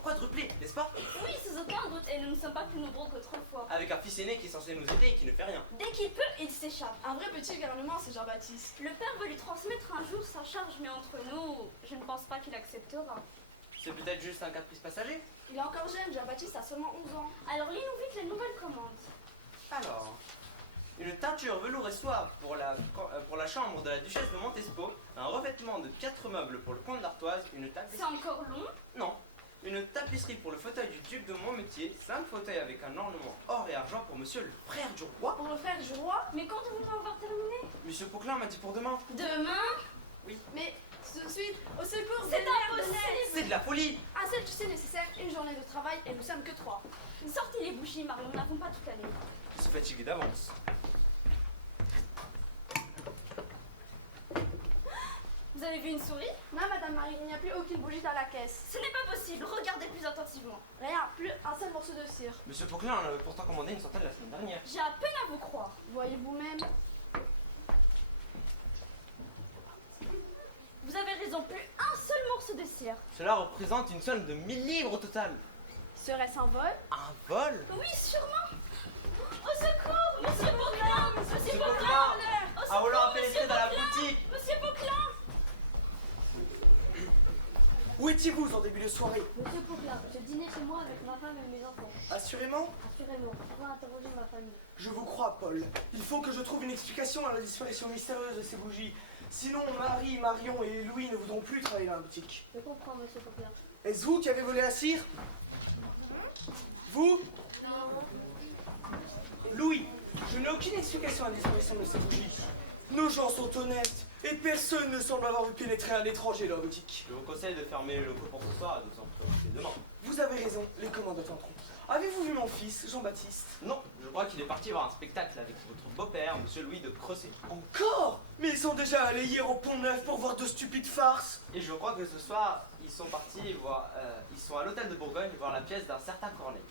quadruplé, n'est-ce pas? Oui, sans aucun doute, et nous ne sommes pas plus nombreux qu'autrefois. Avec un fils aîné qui est censé nous aider et qui ne fait rien. Dès qu'il peut, il s'échappe. Un vrai petit gouvernement, c'est Jean-Baptiste. Le père veut lui transmettre un jour sa charge, mais entre nous, je ne pense pas qu'il acceptera. C'est peut-être juste un caprice passager. Il est encore jeune, Jean-Baptiste a seulement 11 ans. Alors lis-nous vite les nouvelles commandes. Alors, une teinture velours et soie pour la chambre de la duchesse de Montespo, un revêtement de 4 meubles pour le comte d'Artoise, une C'est tapisserie... encore long. Non, une tapisserie pour le fauteuil du duc de Montmétier, 5 fauteuils avec un ornement or et argent pour monsieur le frère du roi. Pour le frère du roi. Mais quand devons-nous avoir terminé? Monsieur Poquelin m'a dit pour demain. Demain? Mais tout de suite, au secours, C'est impossible. C'est de la folie. Un seul, tu sais, nécessaire, une journée de travail et nous sommes que 3. Sortez les bougies, Marion, nous n'avons pas toute l'année. Je suis fatigué d'avance. Vous avez vu une souris? Non, Madame Marie, il n'y a plus aucune bougie dans la caisse. Ce n'est pas possible, regardez plus attentivement. Rien, plus un seul morceau de cire. Monsieur Poquelin en avait pourtant commandé une centaine la semaine dernière. J'ai à peine à vous croire. Voyez vous-même. Vous avez raison, plus un seul morceau de cire. Cela représente une somme de 1000 livres au total. Serait-ce un vol? Un vol? Oui, sûrement. Au secours, monsieur Poquelin, monsieur Poquelin, Poquelin. Au un secours, volant a monsieur pénétré dans la Poquelin. boutique. Monsieur Poquelin. Où étiez-vous en début de soirée? Monsieur Poquelin, je dînais chez moi avec ma femme et mes enfants. Assurément? Assurément, je dois interroger ma famille. Je vous crois, Paul. Il faut que je trouve une explication à la disparition mystérieuse de ces bougies. Sinon, Marie, Marion et Louis ne voudront plus travailler dans la boutique. Je comprends, monsieur Poquelin. Est-ce vous qui avez volé la cire? Vous? Louis, je n'ai aucune explication à la disparition de ces bougies. Nos gens sont honnêtes et personne ne semble avoir vu pénétrer un étranger dans la boutique. Je vous conseille de fermer le locaux pour ce soir et de vous en présenter demain. Vous avez raison, les commandes attendront. Avez-vous vu mon fils, Jean-Baptiste? Non, je crois qu'il est parti voir un spectacle avec votre beau-père, monsieur Louis de Crosset. Encore? Mais ils sont déjà allés hier au Pont-Neuf pour voir de stupides farces. Et je crois que ce soir, ils sont partis voir... ils sont à l'hôtel de Bourgogne voir la pièce d'un certain Corneille.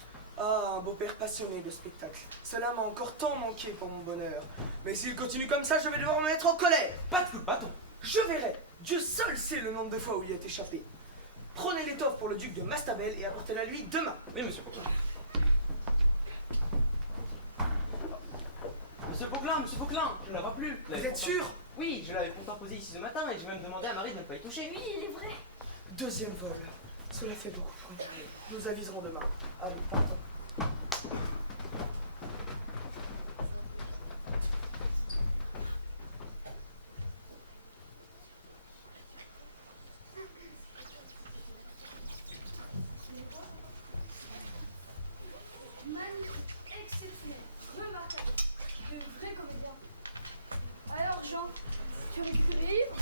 Ah, un beau-père passionné de spectacle. Cela m'a encore tant manqué pour mon bonheur. Mais s'il continue comme ça, je vais devoir me mettre en colère. Pas de coup de bâton. Je verrai. Dieu seul sait le nombre de fois où il est échappé. Prenez l'étoffe pour le duc de Mastabel et apportez-la lui demain. Oui, monsieur Poquelin. Monsieur Poquelin, je ne la vois plus. Vous êtes sûr? Oui, je l'avais pourtant posée ici ce matin et j'ai même demandé à Marie de ne pas y toucher. Oui, il est vrai. Deuxième vol. Cela fait beaucoup pour une journée. Nous aviserons demain. Allez, partons. Exceptionnel, remarquable, de vrai comédien. Alors Jean, tu as vu le livre?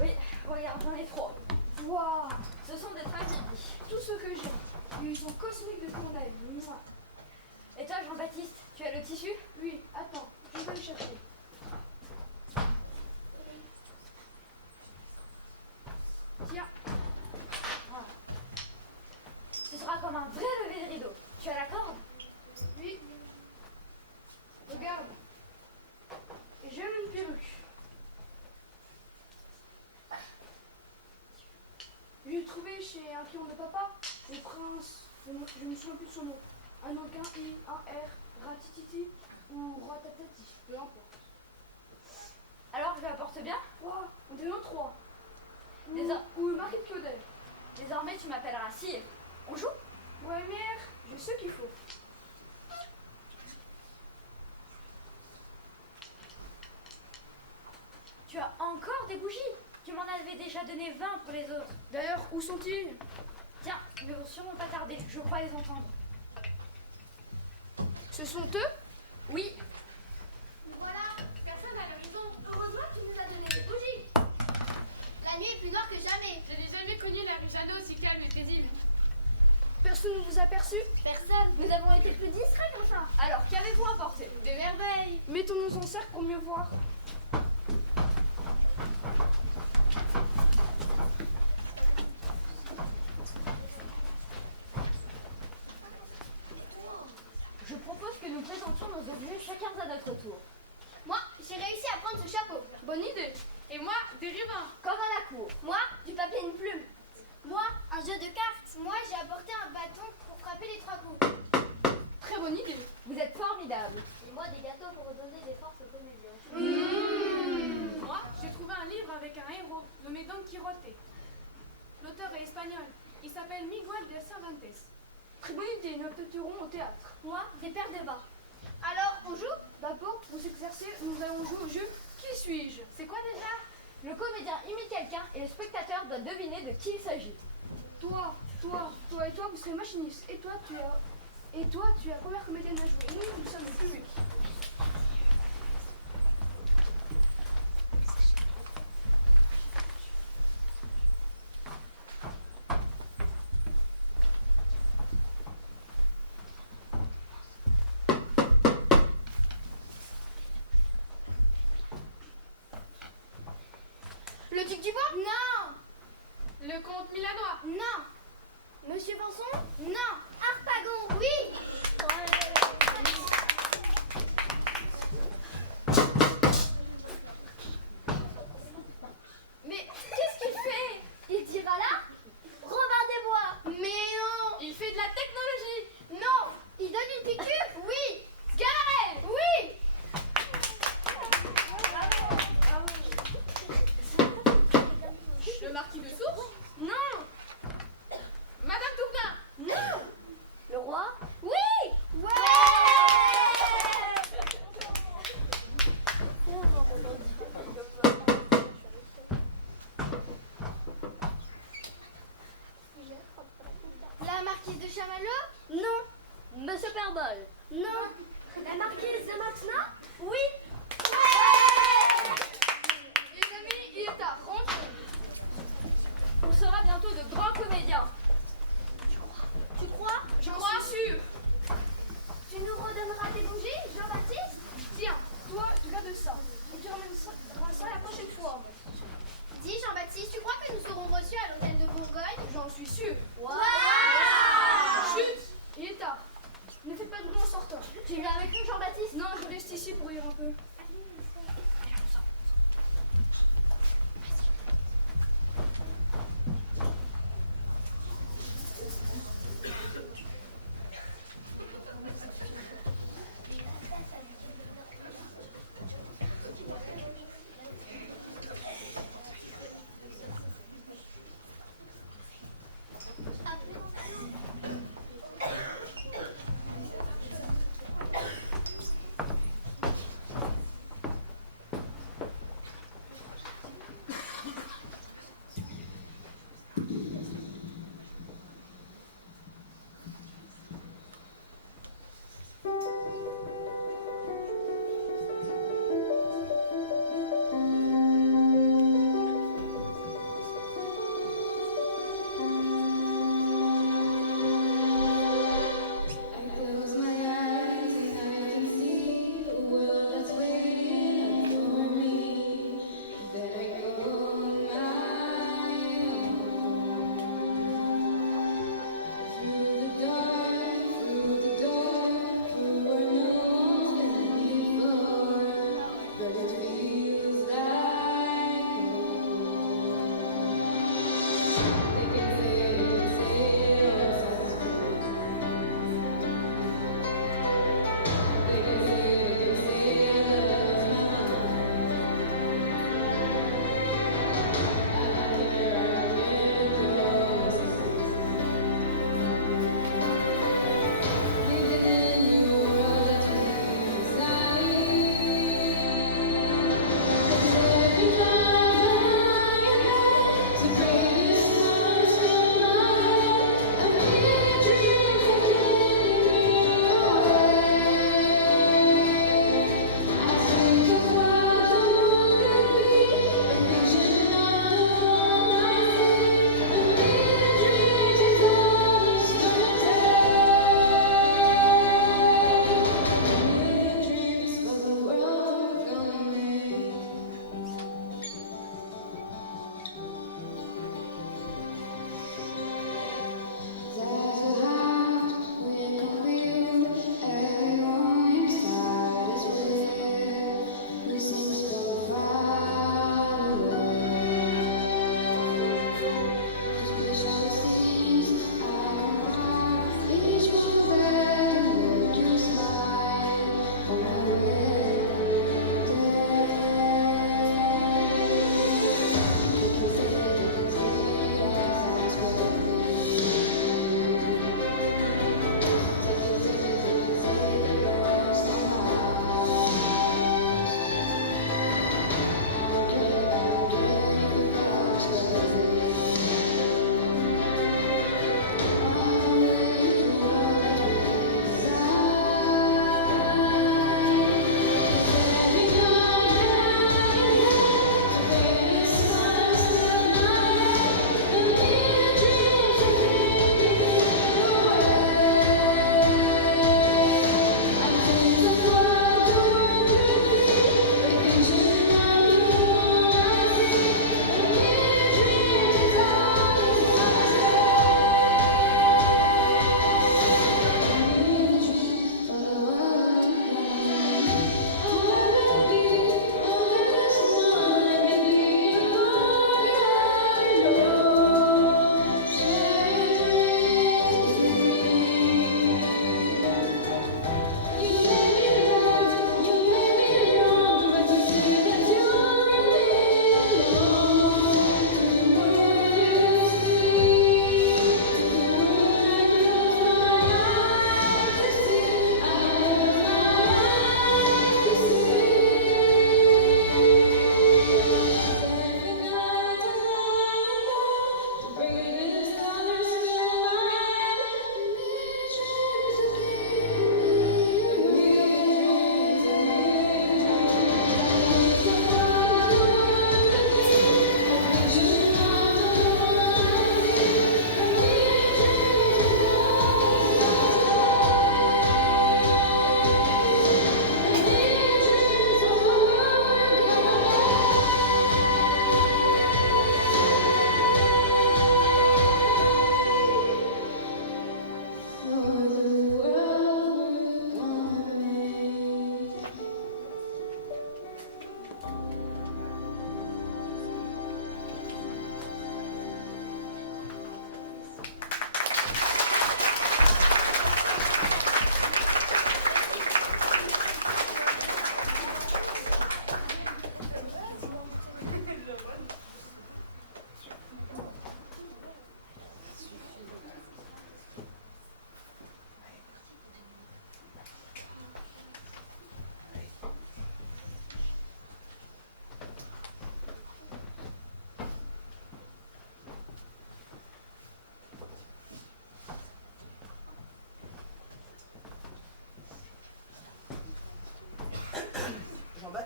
Oui, regarde, j'en ai 3. Waouh, Ce sont des tragédies. tout ce que j'ai. Ils sont cosmiques de Tournelle, moi. Et toi, Jean-Baptiste, tu as le tissu? Oui, attends, je vais le chercher. Tiens, Ce sera comme un vrai lever de rideau. Tu as la corde? oui. Regarde. Et j'aime une perruque. J'ai trouvé chez un client de papa, le prince, je me souviens plus de son nom. Un Anguin, un R, Ratititi ou Ratatati, peu importe. Alors, je la porte bien? Waouh, on est en 3. Désolé. Ou Marie de Claudel. Désormais, tu m'appelleras Sire. On joue? Ouais, mère, je sais qu'il faut. Tu as encore des bougies? Tu m'en avais déjà donné 20 pour les autres. D'ailleurs, où sont-ils? Tiens, ils ne vont sûrement pas tarder. Je crois les entendre. Ce sont eux? Oui. Voilà, personne n'a raison. Heureusement que tu nous as donné des bougies. La nuit est plus noire que jamais. Je n'ai jamais connu la rue Jeannot aussi calme et paisible. Personne ne vous a aperçu? Personne. Nous avons été plus discrets enfin. Alors, qu'avez-vous apporté? Des merveilles. Mettons-nous en cercle pour mieux voir. Je propose que nous présentions nos objets chacun à notre tour. Moi, j'ai réussi à prendre ce chapeau. Bonne idée. Et moi, des rubans. Comme à la cour. Moi, du papier et une plume. Moi, un jeu de cartes. Moi, j'ai apporté un bâton pour frapper les 3 coups. Très bonne idée. Vous êtes formidables. Et moi, des gâteaux pour redonner des forces aux comédiens. Moi, j'ai trouvé un livre avec un héros nommé Don Quixote. L'auteur est espagnol. Il s'appelle Miguel de Cervantes. Très bonne idée, nous peut-être au théâtre. Moi, des paires de bas. Alors, on joue? D'abord, pour s'exercer, nous allons jouer au jeu Qui suis-je? C'est quoi déjà? Le comédien imite quelqu'un et le spectateur doit deviner de qui il s'agit. Toi, vous serez machiniste. Et toi, tu es la première comédienne à jouer. Nous sommes le public. Le duc du bois? Non. Le comte milanois. Non. Monsieur Pinson? Non. Harpagon? Oui. Mais qu'est-ce qu'il fait? Il tire à la Robin des Bois. Mais non. Il fait de la technologie. Non. Il donne une piqûre? Oui. Galarelle? Oui. Le marquis de Source. Non. Madame Tournin. Non. Le roi? Oui. Ouais. La marquise de Chamallow? Non. Monsieur Perbol? Non. La marquise de Maxna? Oui. Les amis, il est tard. Rentrons. On sera bientôt de grands comédiens. Tu crois? J'en suis sûr. Tu nous redonneras tes bougies, Jean-Baptiste? Tiens, toi, tu gardes ça. Et tu ramèneras ça la prochaine fois. Dis, Jean-Baptiste, tu crois que nous serons reçus à l'hôtel de Bourgogne? J'en suis sûr. Waouh! Chut! Il est tard. Ne faites pas de bruit en sortant. Tu viens avec nous, Jean-Baptiste? Non, je reste ici pour rire un peu.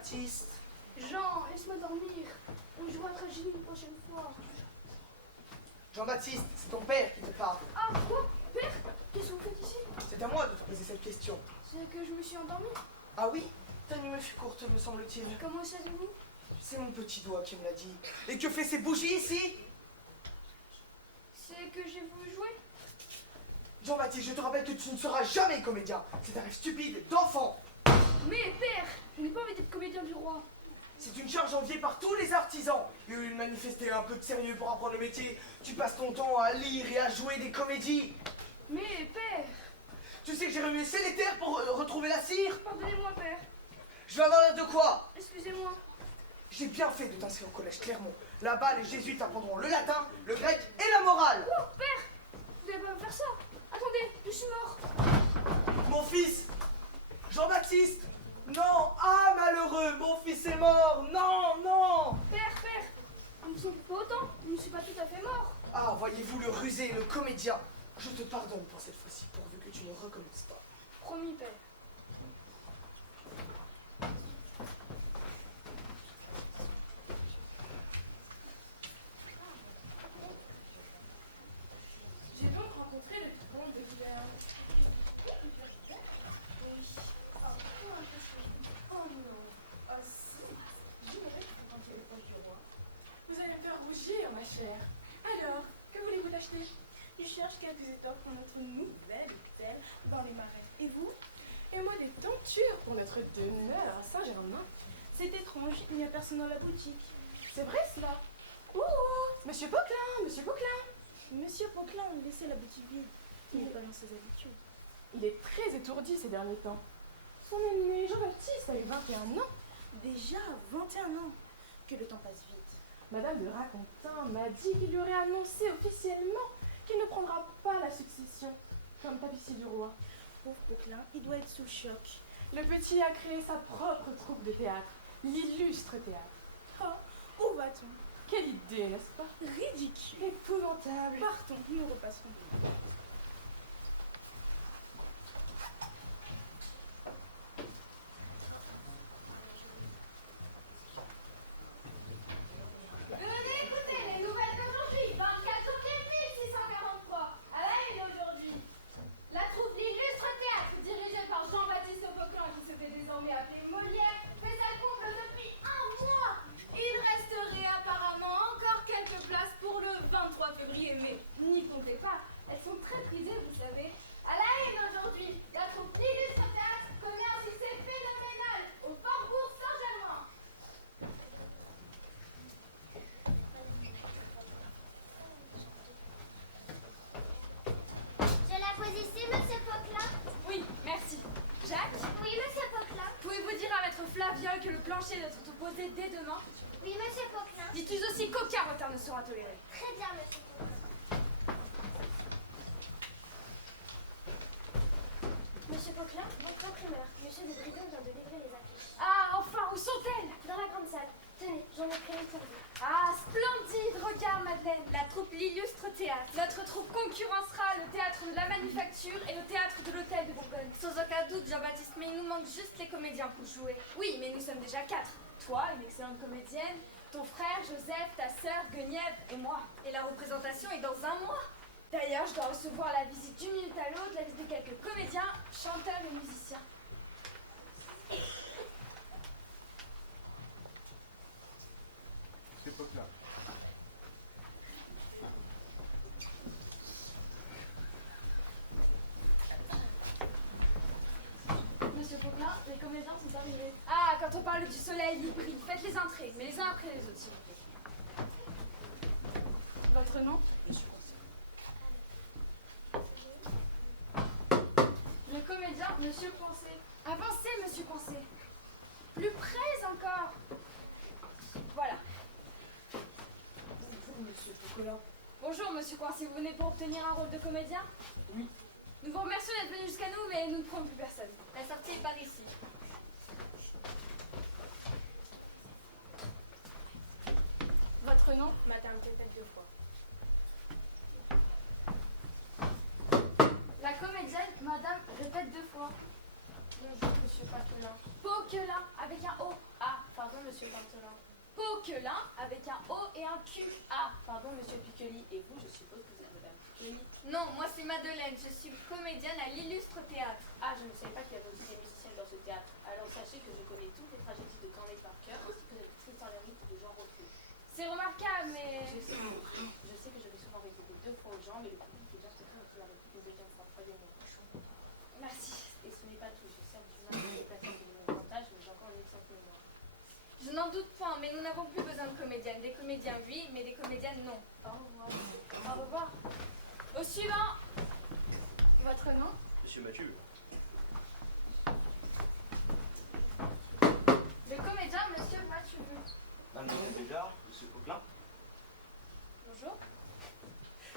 Jean-Baptiste. Jean, laisse-moi dormir. On jouera à tragédie une prochaine fois. Jean-Baptiste, c'est ton père qui te parle. Ah, quoi? Père? Qu'est-ce que vous faites ici? C'est à moi de te poser cette question. C'est que je me suis endormie. Ah oui? Ta nuit me fut courte, me semble-t-il. Comment savez-vous? C'est mon petit doigt qui me l'a dit. Et que fait ces bougies ici? C'est que j'ai voulu jouer. Jean-Baptiste, je te rappelle que tu ne seras jamais comédien. C'est un rêve stupide d'enfant. Mais père, je n'ai pas envie d'être comédien du roi. C'est une charge enviée par tous les artisans. Et au lieu de manifester un peu de sérieux pour apprendre le métier, tu passes ton temps à lire et à jouer des comédies. Mais père, Tu sais que j'ai remué ciel et terre pour retrouver la cire. pardonnez-moi père. Je vais avoir l'air de quoi? Excusez-moi. J'ai bien fait de t'inscrire au collège Clermont. Là-bas, les jésuites apprendront le latin, le grec et la morale. Oh père, vous n'allez pas me faire ça. Attendez, je suis mort. Mon fils, Jean-Baptiste. Non, ah malheureux, mon fils est mort. Non, non. Père, ne me semble pas autant. Je ne suis pas tout à fait mort. Ah, voyez-vous le rusé, le comédien. Je te pardonne pour cette fois-ci, pourvu que tu ne recommences pas. Promis père. J'ai donc rencontré le pont de Guillaume. Oh non. Oh si. J'ignorais que vous rentriez le poche du roi. Vous allez me faire rougir, ma chère. Alors, que voulez-vous acheter? Je cherche quelques étoffes pour notre nouvelle hôtel dans les marais. Et vous? Et moi des tentures pour notre demeure à Saint-Germain. C'est étrange, il n'y a personne dans la boutique. C'est vrai cela? Oh, Monsieur Poquelin, Monsieur Poquelin. Monsieur Poquelin, laissez la boutique vide. Il n'est pas dans ses habitudes. Il est très étourdi ces derniers temps. Son aîné Jean-Baptiste a eu 21 ans. Déjà 21 ans. Que le temps passe vite. Madame de Racontin m'a dit qu'il lui aurait annoncé officiellement qu'il ne prendra pas la succession comme tapissier du roi. Pauvre Poquelin, il doit être sous le choc. Le petit a créé sa propre troupe de théâtre, l'illustre théâtre. Oh, où va-t-on? Quelle idée, n'est-ce pas? Ridicule. Épouvantable. Partons, nous repasserons. Venez écouter les nouvelles d'aujourd'hui, 24 février 643. À la une aujourd'hui. La troupe l'illustre théâtre, dirigée par Jean-Baptiste Poquelin, qui s'était désormais appelé Molière, fait sa comble depuis un mois. Il resterait apparemment encore quelques places pour le 23 février, mais n'y comptez pas, elles sont très prisées, vous savez. À la une aujourd'hui, la troupe l'illustre théâtre connaît un succès phénoménal au Faubourg Saint-Germain. Je la pose ici, monsieur Poquelin. Oui, merci. Jacques, Oui, monsieur Poquelin. pouvez-vous dire à maître Flaviol que le plancher doit être posé dès demain? Oui, monsieur Poquelin. Dites-lui aussi qu'aucun retard ne sera toléré. Très bien, monsieur Poquelin. Monsieur Poquelin, votre imprimeur, monsieur de Bridon vient de livrer les affiches. Ah, enfin, où sont-elles? Dans la grande salle. Tenez, j'en ai pris une pour vous. Ah, splendide! Regarde, Madeleine, la troupe l'illustre théâtre. Notre troupe concurrencera le théâtre de la Manufacture et le théâtre de l'Hôtel de Bourgogne. Sans aucun doute, Jean-Baptiste, mais il nous manque juste les comédiens pour jouer. Oui, mais nous sommes déjà 4. Toi, une excellente comédienne, ton frère, Joseph, ta sœur, Guenièvre et moi. Et la représentation est dans un mois. D'ailleurs, je dois recevoir la visite d'une minute à l'autre, la visite de quelques comédiens, chanteurs et musiciens. C'est Poquelin. Monsieur Poquelin, les comédiens sont arrivés. Ah, quand on parle du soleil, il brille. Faites les entrées, mais les uns après les autres, s'il vous plaît. Votre nom? Le comédien, monsieur Poincet. Avancez, monsieur Poincet. Plus près encore. Voilà. Bonjour, monsieur Poquelin. Bonjour, monsieur Coincé. Vous venez pour obtenir un rôle de comédien? Oui. Nous vous remercions d'être venu jusqu'à nous, mais nous ne prenons plus personne. La sortie est par ici. Votre nom? Madame, répète 2 fois. La comédienne, madame, répète 2 fois. Bonjour, monsieur Poquelin. Poquelin, avec un O. Ah, Pardon, monsieur Pantolin. Poquelin avec un O et un Q. Ah, pardon, monsieur Piccoli. Et vous, je suppose que vous êtes madame Piccoli. Non, moi c'est Madeleine, je suis comédienne à l'Illustre Théâtre. Ah, je ne savais pas qu'il y avait aussi des musiciennes dans ce théâtre. Alors sachez que je connais toutes les tragédies de Corneille par cœur, ainsi que les Tristan l'Ermite de Jean Rotrou. C'est remarquable, mais... Je sais que je vais souvent répéter 2 fois aux gens, mais le public est bien content de la répéter une deuxième fois. Croyez-moi. Merci. Et ce n'est pas tout. Je sers du mal et placé de mon avantage, mais j'ai encore une excellente mémoire. Je n'en doute point, mais nous n'avons plus besoin de comédiennes. Des comédiens, oui, mais des comédiennes, non. Au revoir. Au revoir. Au suivant. Votre nom? Monsieur Mathieu. Le comédien, monsieur Mathieu. Mademoiselle Béjart, monsieur Coquelin. Bonjour.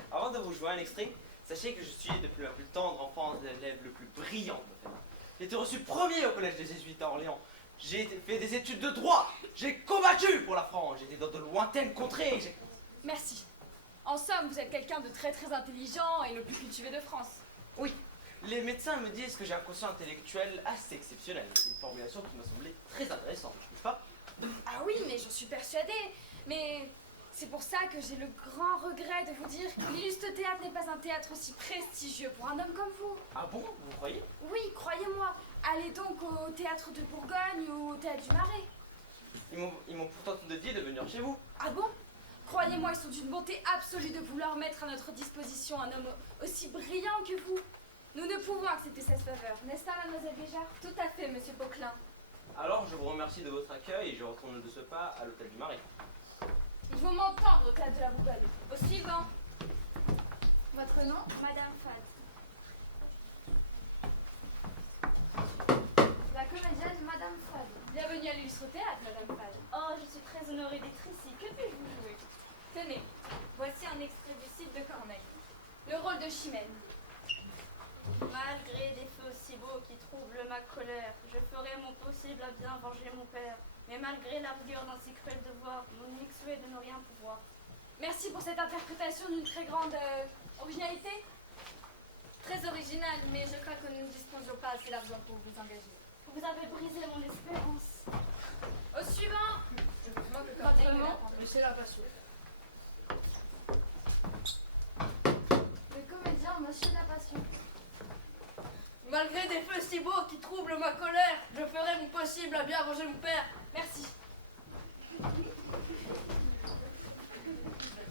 Avant de vous jouer un extrait, sachez que je suis depuis ma plus tendre enfance l'élève le plus brillant de ma famille. J'ai été reçu premier au collège des Jésuites à Orléans. J'ai fait des études de droit. J'ai combattu pour la France. J'étais dans de lointaines contrées. Merci. En somme, vous êtes quelqu'un de très très intelligent et le plus cultivé de France. Oui, les médecins me disent que j'ai un quotient intellectuel assez exceptionnel. Une formulation qui m'a semblé très intéressante, n'est-ce pas? Ah oui, mais j'en suis persuadée. Mais c'est pour ça que j'ai le grand regret de vous dire que l'Illustre Théâtre n'est pas un théâtre aussi prestigieux pour un homme comme vous. Ah bon, vous croyez? Oui, croyez-moi. Allez donc au théâtre de Bourgogne ou au théâtre du Marais. Ils m'ont pourtant dit de venir chez vous. Ah bon? Croyez-moi, ils sont d'une bonté absolue de vouloir mettre à notre disposition un homme aussi brillant que vous. Nous ne pouvons accepter cette faveur, n'est-ce pas, mademoiselle Béjart? Tout à fait, monsieur Poquelin. Alors je vous remercie de votre accueil et je retourne de ce pas à l'hôtel du Marais. Il faut m'entendre au théâtre de la Bourgogne. Au suivant. Votre nom? Madame Fad. La comédienne Madame Fad. Bienvenue à l'Illustre Théâtre, Madame Fad. Oh, je suis très honorée d'être ici. Que puis-je vous jouer? Tenez, voici un extrait du Cid de Corneille. Le rôle de Chimène. Malgré des feux si beaux qui troublent ma colère, je ferai mon possible à bien venger mon père. Mais malgré la rigueur d'un si cruel devoir, mon unique souhait de ne rien pouvoir. Merci pour cette interprétation d'une très grande originalité. Très originale, mais je crois que nous ne disposions pas assez d'argent pour vous engager. Vous avez brisé mon espérance. Au suivant. Votre nom? Monsieur Lapassion. Le comédien Monsieur Lapassion. Malgré des feux si beaux qui troublent ma colère, je ferai mon possible à bien venger mon père. Merci.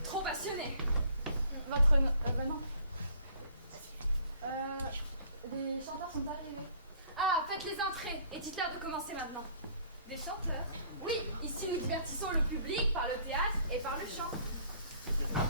Trop passionné. Votre nom? Non. Les chanteurs sont arrivés. Ah, faites les entrées et dites-leur de commencer maintenant. Des chanteurs? Oui, ici nous divertissons le public par le théâtre et par le chant. Les vapeurs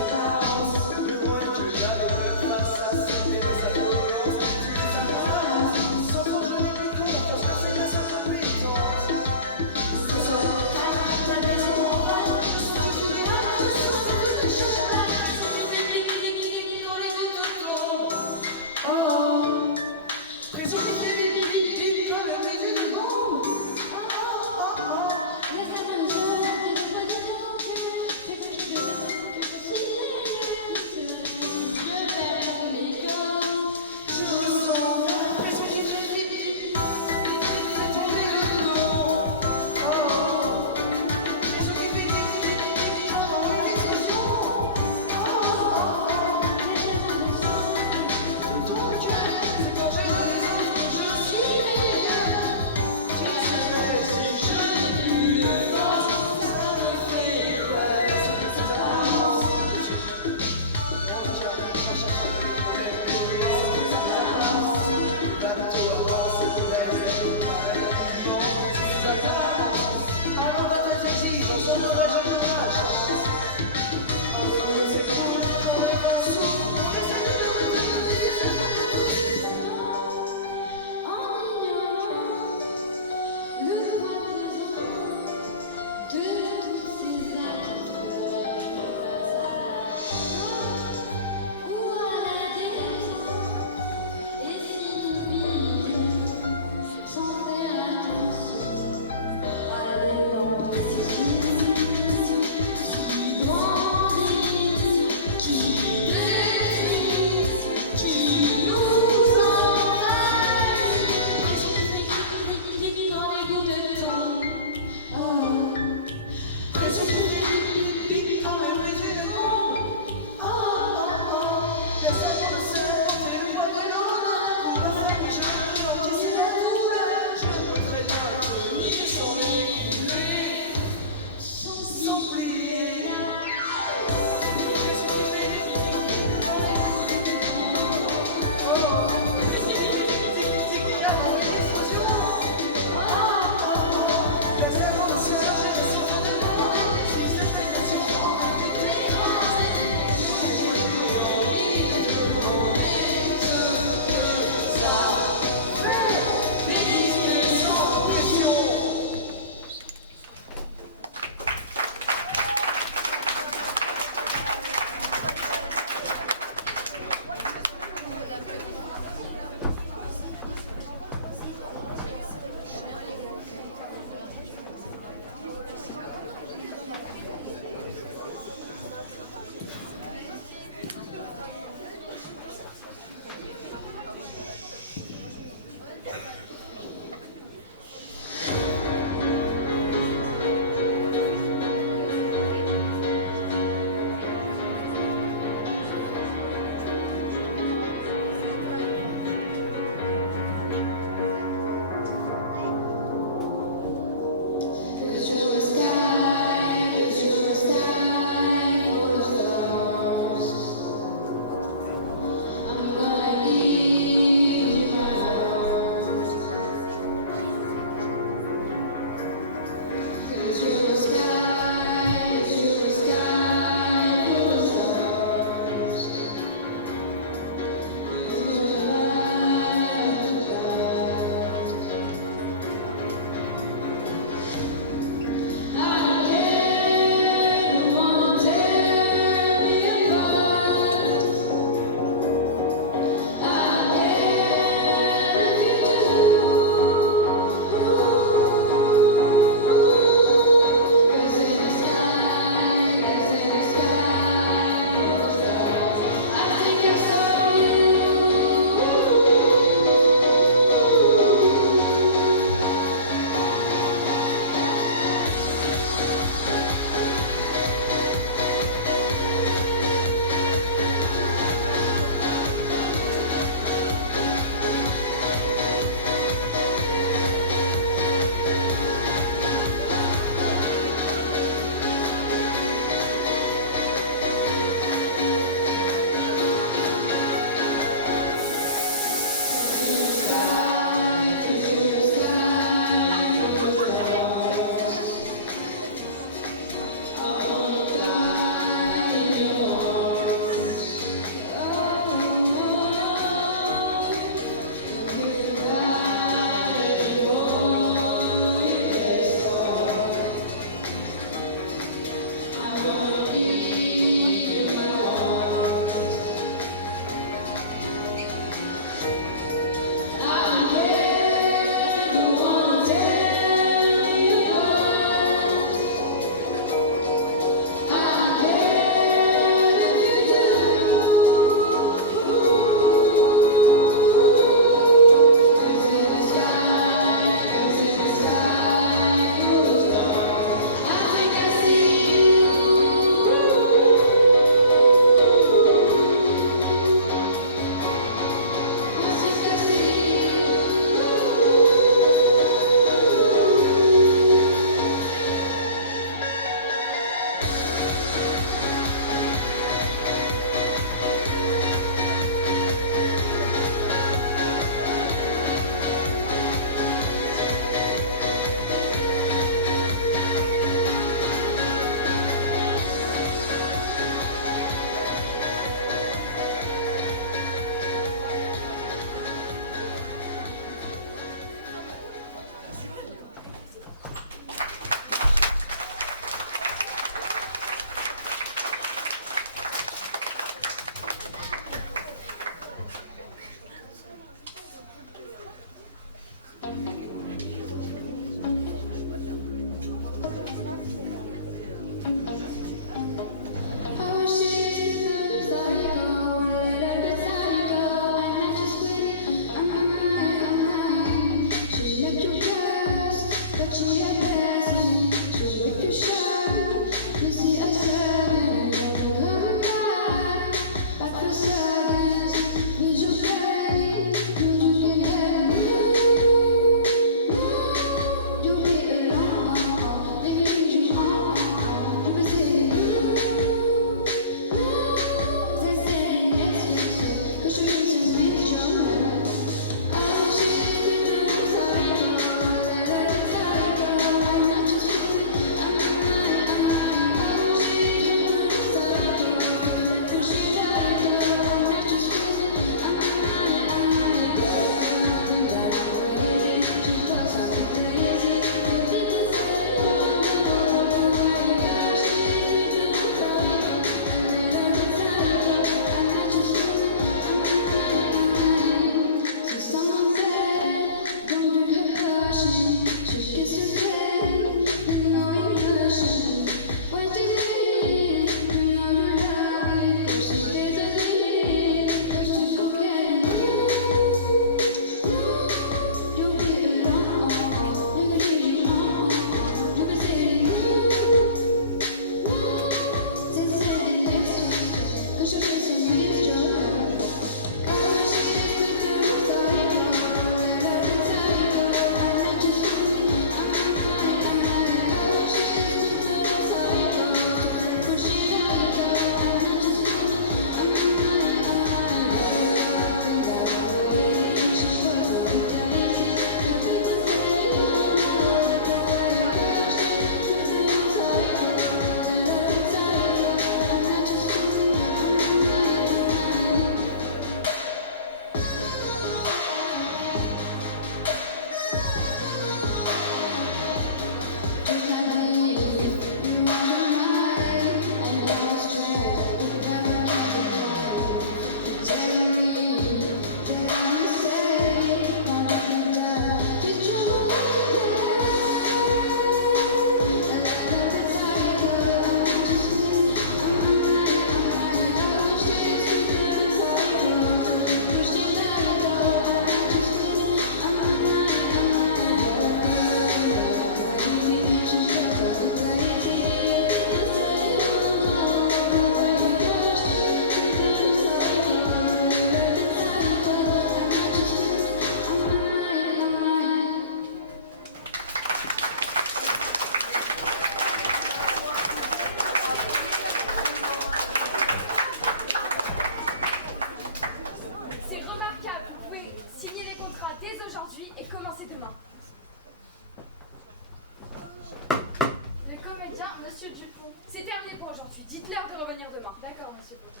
18. Dites-leur de revenir demain. D'accord, monsieur Potin.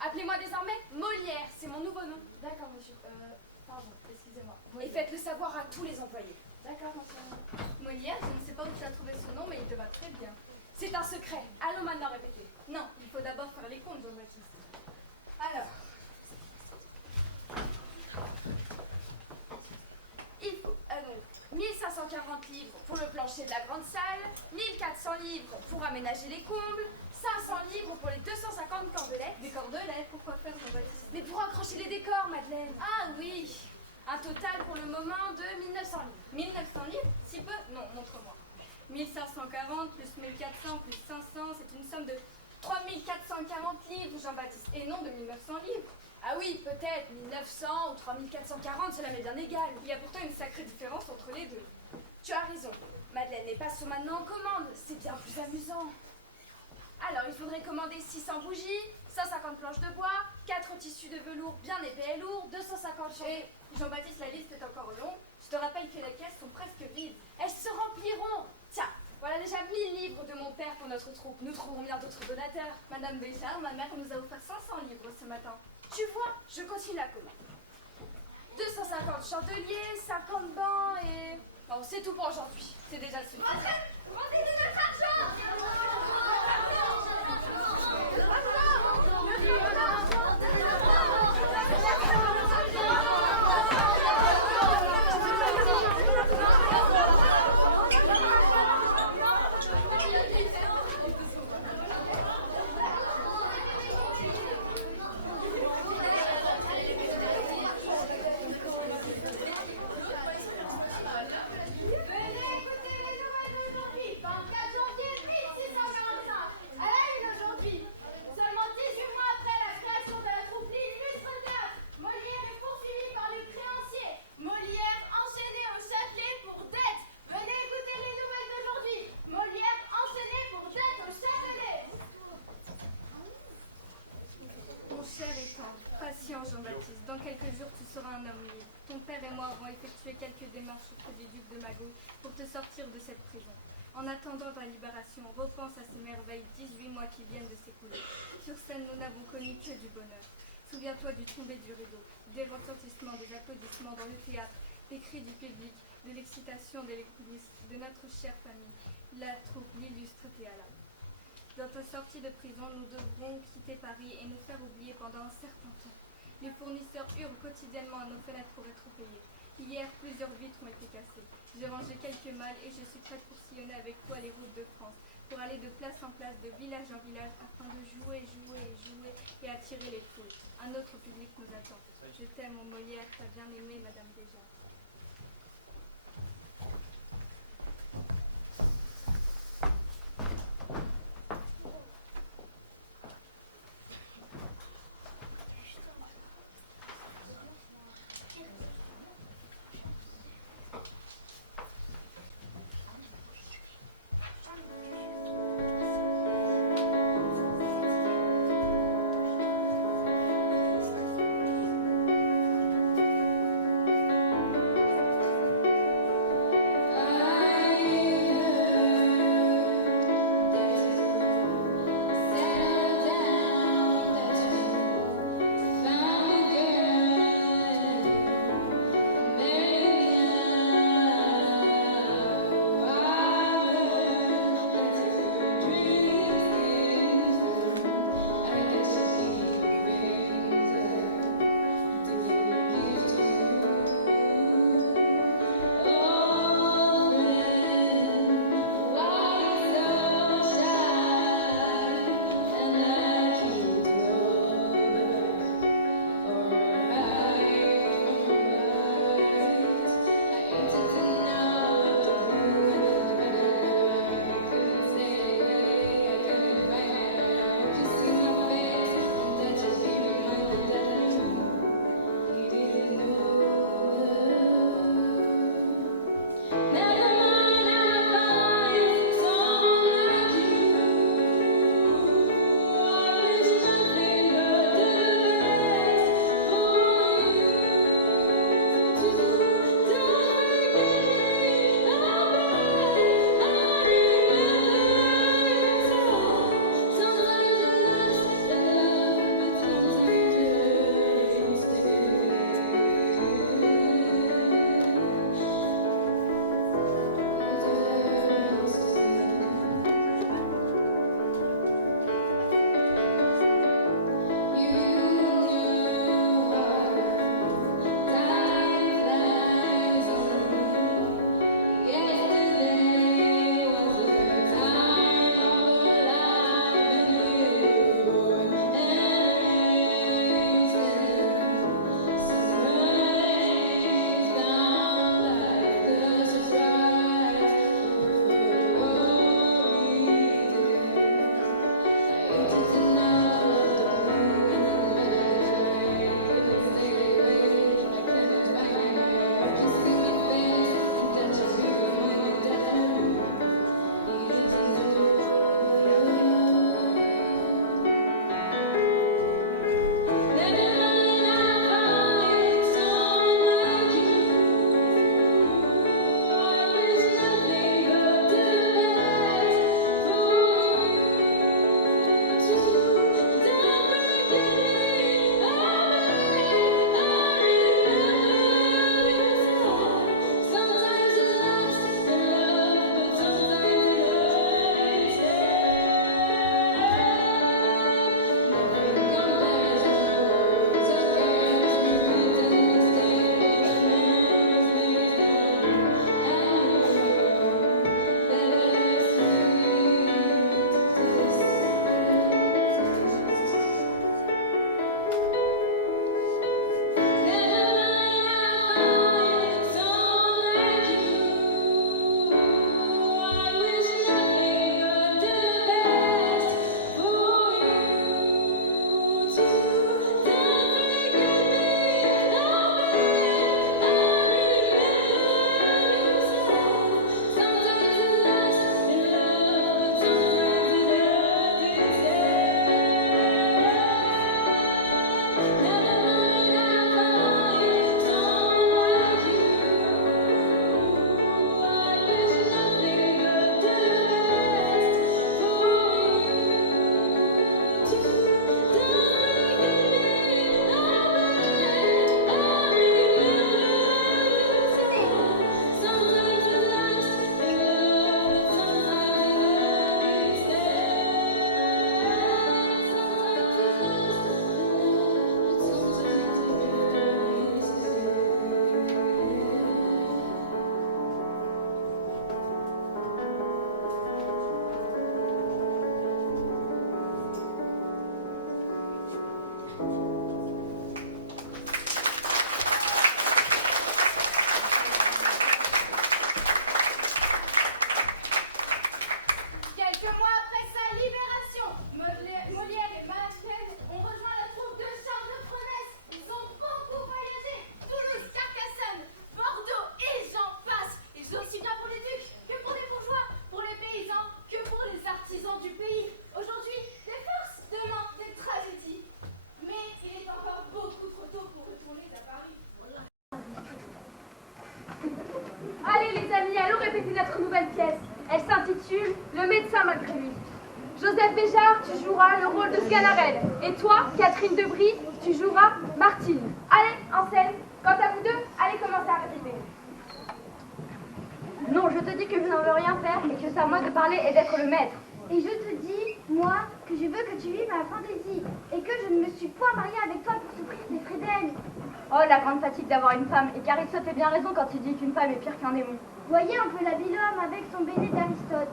Appelez-moi désormais Molière, c'est mon nouveau nom. D'accord, monsieur. Pardon, excusez-moi. Et faites-le savoir à tous les employés. D'accord, monsieur. Molière, je ne sais pas où tu as trouvé ce nom, mais il te va très bien. C'est un secret. Allons maintenant répéter. Non, il faut d'abord faire les comptes, Jean-Baptiste. Alors. Il faut donc 1540 livres pour le plancher de la grande salle, 1400 livres pour aménager les combles, 500 livres pour les 250 cordelettes. Des cordelettes, pourquoi faire, Jean-Baptiste? Mais pour accrocher les décors, Madeleine. Ah oui, Un total pour le moment de 1900 livres. 1900 livres? Si peu? Non, montre-moi. 1540 plus 1400 plus 500, c'est une somme de 3440 livres, Jean-Baptiste, et non de 1900 livres. Ah oui, peut-être 1900 ou 3440, cela m'est bien égal. Il y a pourtant une sacrée différence entre les deux. Tu as raison. Madeleine, mais passons maintenant en commande. C'est bien plus amusant. Alors, il faudrait commander 600 bougies, 150 planches de bois, 4 tissus de velours bien épais et lourds, 250 Et chandelles. Jean-Baptiste, la liste est encore longue. Je te rappelle que les caisses sont presque vides. Elles se rempliront. Tiens, voilà déjà 1000 livres de mon père pour notre troupe. Nous trouverons bien d'autres donateurs. Madame Béchard, ma mère nous a offert 500 livres ce matin. Tu vois, je continue la commande. 250 chandeliers, 50 bancs et... Bon, c'est tout pour aujourd'hui. C'est déjà suffisant. Rendez-nous notre argent! Venez écouter les nouvelles d'aujourd'hui, 24 janvier 1645. À la une aujourd'hui, seulement 18 mois après la création de la troupe l'illustre théâtre, Molière est poursuivi par les créanciers. Molière enchaîné au Châtelet pour dette. Venez écouter les nouvelles d'aujourd'hui. Molière enchaîné pour dette au Châtelet. Mon cher et tendre, patient Jean-Baptiste, dans quelques jours tu seras un homme libre. Ton père et moi avons effectué quelques démarches auprès du duc de Mago pour te sortir de cette prison. En attendant ta libération, repense à ces merveilles 18 mois qui viennent de s'écouler. Sur scène, nous n'avons connu que du bonheur. Souviens-toi du tombé du rideau, des retentissements, des applaudissements dans le théâtre, des cris du public, de l'excitation des coulisses, de notre chère famille, la troupe, l'illustre théâtre. Dans ta sortie de prison, nous devrons quitter Paris et nous faire oublier pendant un certain temps. Les fournisseurs hurlent quotidiennement à nos fenêtres pour être payés. Hier, plusieurs vitres ont été cassées. J'ai rangé quelques malles et je suis prête pour sillonner avec toi les routes de France, pour aller de place en place, de village en village, afin de jouer et attirer les foules. Un autre public nous attend. Je t'aime, mon Molière, ta bien-aimée, Madame Béjart. Quelques mois après sa libération, Molière et Madeleine ont rejoint la troupe de Charles de Frenesse. Ils ont beaucoup voyagé. Toulouse, Carcassonne, Bordeaux et j'en passe. Ils jouent aussi bien pour les ducs que pour les bourgeois, pour les paysans que pour les artisans du pays. Aujourd'hui, des farces, demain, des tragédies. Mais il est encore beaucoup trop tôt pour retourner à Paris. Allez les amis, allons répéter notre nouvelle pièce. Elle s'intitule Le médecin malgré lui. Joseph Béjart, tu joueras le rôle de Sganarelle. Et toi, Catherine Debris, tu joueras Martine. Allez, en scène. Quant à vous deux, allez commencer à répéter. Non, je te dis que je n'en veux rien faire et que c'est à moi de parler et d'être le maître. Et je te dis, moi, que je veux que tu vives ma fantaisie et que je ne me suis point mariée avec toi pour souffrir des frais d'elle. Oh, la grande fatigue d'avoir une femme. Et Aristote fait bien raison quand il dit qu'une femme est pire qu'un démon. Voyez un peu l'habilhomme avec son béné d'Aristote.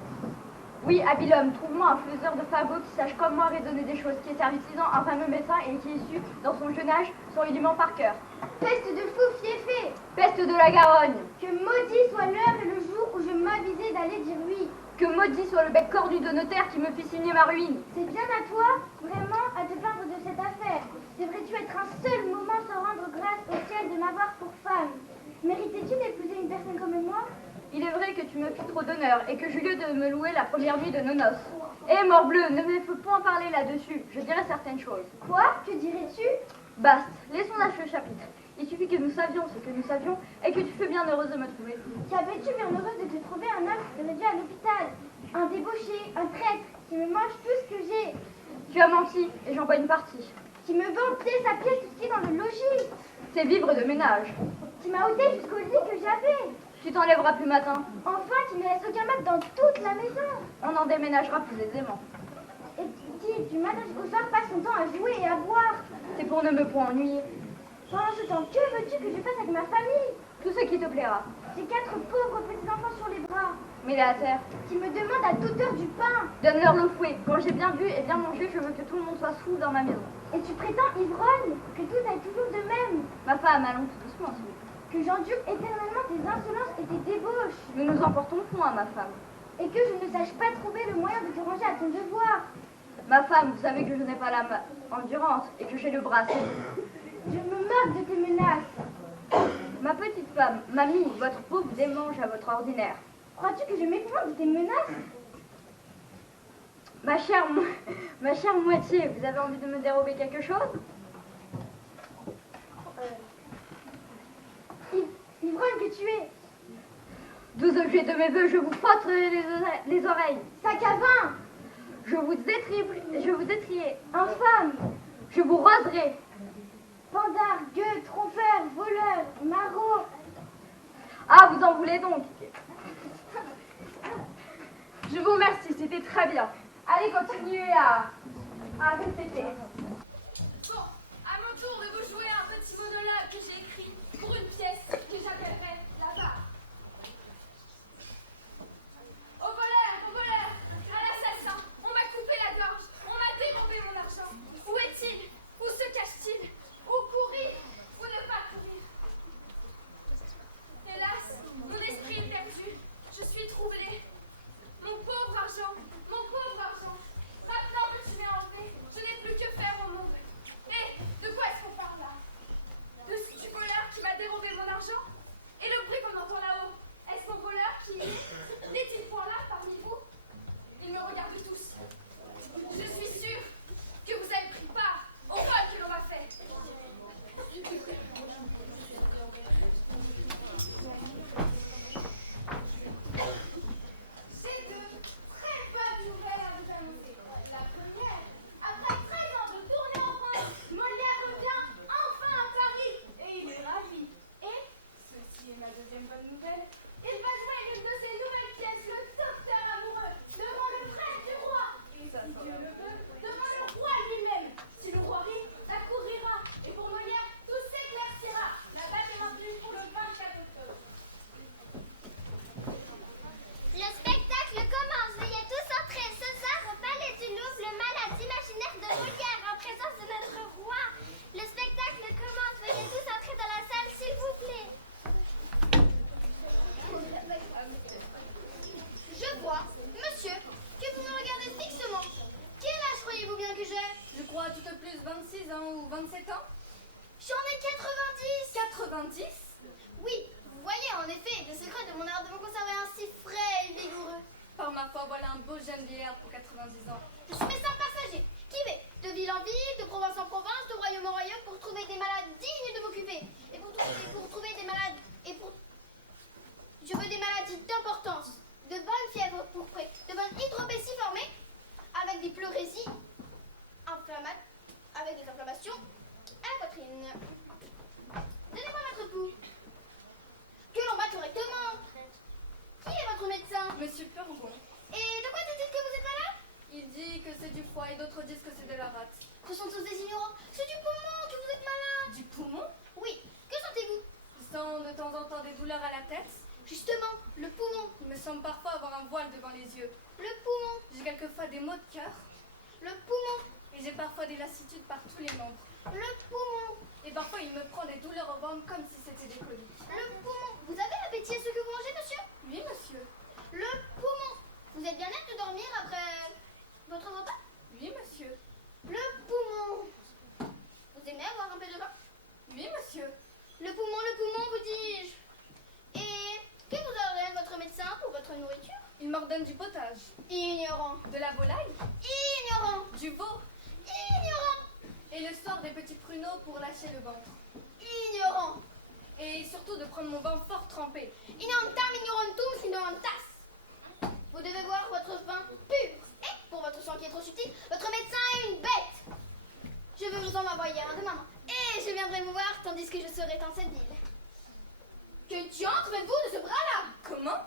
Oui, Abilhomme, trouve-moi un faiseur de fagots qui sache comme moi raisonner des choses, qui est service 6 ans un fameux médecin et qui ait su, dans son jeune âge, son rudiment par cœur. Peste de fou fiefé. Peste de la Garonne. Que maudit soit l'heure et le jour où je m'avisai d'aller dire oui. Que maudit soit le bec cornu de notaire qui me fit signer ma ruine. C'est bien à toi, vraiment, à te plaindre de cette affaire. Devrais-tu être un seul moment sans rendre grâce au ciel de m'avoir pour femme? Méritais-tu d'épouser une personne comme moi? Il est vrai que tu me fis trop d'honneur et que j'eus lieu de me louer la première nuit de nos noces. Eh, morbleu, ne me fais point parler là-dessus, je dirai certaines choses. Quoi? Que dirais-tu? Basta, laissons là ce chapitre. Il suffit que nous savions ce que nous savions et que tu fus bien heureuse de me trouver. Qu'avais-tu bien heureuse de te trouver un homme qui te réduit à l'hôpital? Un débauché, un traître, qui me mange tout ce que j'ai. Tu as menti et j'en bois une partie. Qui me vend pièce à pièce tout ce qui est dans le logis. C'est vivre de ménage. Qui m'a ôté jusqu'au lit que j'avais. Tu t'enlèveras plus matin. Enfin, qui ne laisse aucun meuble dans toute la maison. On en déménagera plus aisément. Et qui, du matin jusqu'au soir, passe son temps à jouer et à boire. C'est pour ne me point ennuyer. Pendant ce temps, que veux-tu que je fasse avec ma famille? Tout ce qui te plaira. J'ai 4 pauvres petits enfants sur les bras. Mets-les à terre. Qui me demandent à toute heure du pain. Donne-leur le fouet. Quand j'ai bien vu et bien mangé, je veux que tout le monde soit saoul dans ma maison. Et tu prétends, ivrogne, que tout aille toujours de même. Ma femme, allons tout doucement, s'il vous plaît. Que j'endure éternellement tes insolences et tes débauches. Nous nous emportons point, ma femme. Et que je ne sache pas trouver le moyen de te ranger à ton devoir. Ma femme, vous savez que je n'ai pas l'âme endurante et que j'ai le bras assez. Je me moque de tes menaces. Ma petite femme, mamie, votre pauvre démange à votre ordinaire. Crois-tu que je m'épouvante de tes menaces? Ma chère moitié, vous avez envie de me dérober quelque chose? Ivrogne que tu es. 12 objets de mes voeux, je vous frotterai les oreilles. Sac à vin. Je vous étrierai. Infâme. Je vous raserai. Pandard, gueux, trompeur, voleur, maraud. Ah, vous en voulez donc? Je vous remercie, c'était très bien. Allez, continuez à répéter. Bon, à mon tour de vous jouer un petit monologue que j'ai écrit pour une pièce que j'appellerai La Barre. Au voleur, à l'assassin, on m'a coupé la gorge, on m'a dérobé mon argent. Où est-il? Où se cache-t-il? Où courir? Où ne pas courir? Hélas, mon esprit est perdu, je suis troublée. Mon pauvre argent, maintenant que tu m'as enlevé, je n'ai plus que faire juste plus 26 ans ou 27 ans? J'en ai 90. 90? Oui, vous voyez en effet le secret de mon art de me conserver ainsi frais et vigoureux. Par ma foi, voilà un beau jeune vieillard pour 90 ans. Je suis médecin passager qui vais de ville en ville, de province en province, de royaume en royaume pour trouver des malades dignes de m'occuper. Et pour trouver des malades... Je veux des maladies d'importance, de bonnes fièvres pourprées, de bonnes hydropéties formées, avec des pleurésies, avec des inflammations à la poitrine. Donnez-moi votre pouls. Que l'on bat correctement. Qui est votre médecin? Monsieur Purgon. Et de quoi dit-il que vous êtes malade? Il dit que c'est du foie et d'autres disent que c'est de la rate. Ce sont tous des ignorants. C'est du poumon que vous êtes malade. Du poumon? Oui. Que sentez-vous? Je sens de temps en temps des douleurs à la tête. Justement, le poumon. Il me semble parfois avoir un voile devant les yeux. Le poumon. J'ai quelquefois des maux de cœur. Le poumon. Et j'ai parfois des lassitudes par tous les membres. Le poumon. Et parfois il me prend des douleurs au ventre comme si c'était des coliques. Le poumon. Vous avez appétit à ce que vous mangez, monsieur? Oui, monsieur. Le poumon. Vous êtes bien net de dormir après votre repas? Oui, monsieur. Le poumon. Vous aimez avoir un peu de vin? Oui, monsieur. Le poumon, vous dis-je. Et que vous ordonne votre médecin pour votre nourriture? Il m'ordonne du potage. Ignorant. De la volaille. Ignorant. Du veau. Ignorant. Et le soir des petits pruneaux pour lâcher le ventre. Ignorant. Et surtout de prendre mon vin fort trempé. Inantam ignorantum sinoantas. Vous devez boire votre vin pur. Et pour votre sang qui est trop subtil, votre médecin est une bête. Je veux vous en envoyer un de maman. Et je viendrai vous voir tandis que je serai dans cette ville. Que diantre faites-vous de ce bras-là? Comment?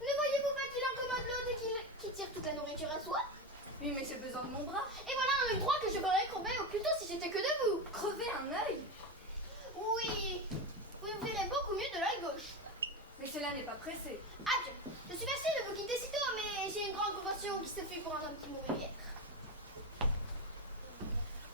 Ne voyez-vous pas qu'il incommode l'autre et qu'il tire toute la nourriture à soi? Oui, mais j'ai besoin de mon bras. Et voilà un œil droit que je ferais crever au plus tôt si j'étais que de vous. Crever un œil? Oui, vous verrez beaucoup mieux de l'œil gauche. Mais cela n'est pas pressé. Adieu. Je suis fâchée de vous quitter si tôt, mais j'ai une grande compassion qui se fait pour un homme qui mourut hier.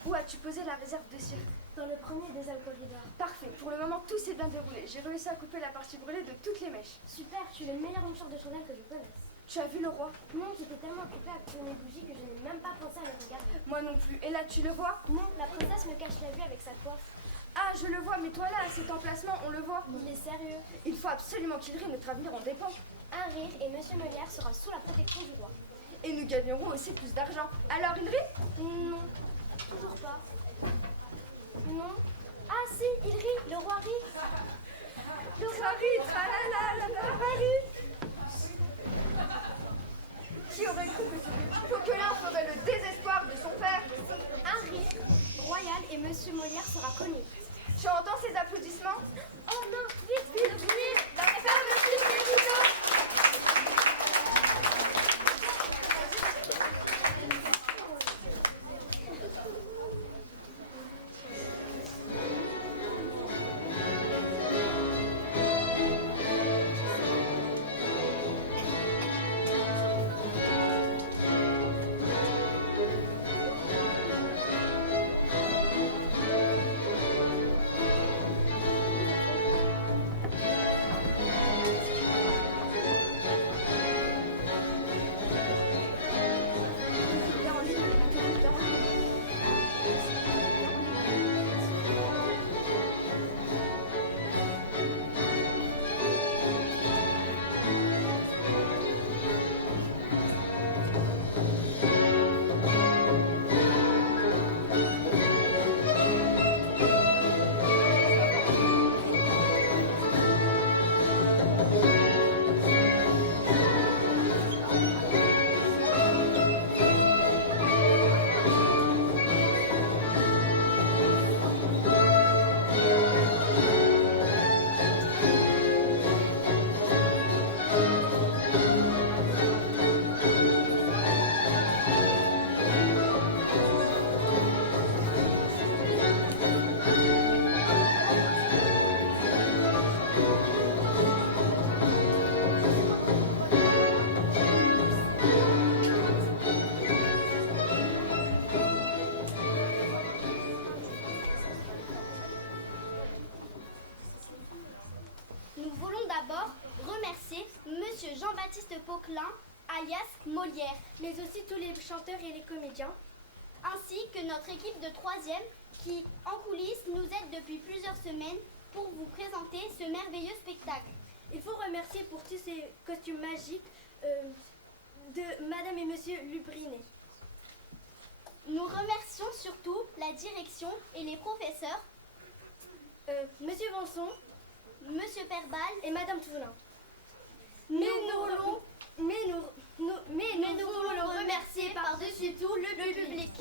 Où as-tu posé la réserve de cirque? Dans le premier des alcoolides. Parfait. Pour le moment, tout s'est bien déroulé. J'ai réussi à couper la partie brûlée de toutes les mèches. Super, tu es le meilleur lanceur de chandelle que je connaisse. Tu as vu le roi? Non, j'étais tellement occupée à couper mes bougies que je n'ai même pas pensé à le regarder. Moi non plus. Et là, tu le vois? Non, la princesse me cache la vue avec sa coiffe. Ah, je le vois, mais toi là, à cet emplacement, on le voit. Il est sérieux. Il faut absolument qu'il rit, notre avenir en dépend. Un rire et Monsieur Molière sera sous la protection du roi. Et nous gagnerons aussi plus d'argent. Alors, il rit? Non, toujours pas. Non. Ah si, il rit, le roi rit. Le roi rit, tralala, le roi rit. Qui aurait cru que ce petit coquelin ferait le désespoir de son père? Un rire royal et Monsieur Molière sera connu. Tu entends ces applaudissements? Oh non, vite, vite, vite. La fermeture des rideaux! Jean-Baptiste Poquelin, alias Molière, mais aussi tous les chanteurs et les comédiens. ainsi que notre équipe de 3e qui, en coulisses, nous aide depuis plusieurs semaines pour vous présenter ce merveilleux spectacle. Il faut remercier pour tous ces costumes magiques de Madame et Monsieur Lubrinet. Nous remercions surtout la direction et les professeurs, Monsieur Vanson Monsieur Perbal et Madame Toulin. Mais nous voulons voulons remercier par-dessus tout le public.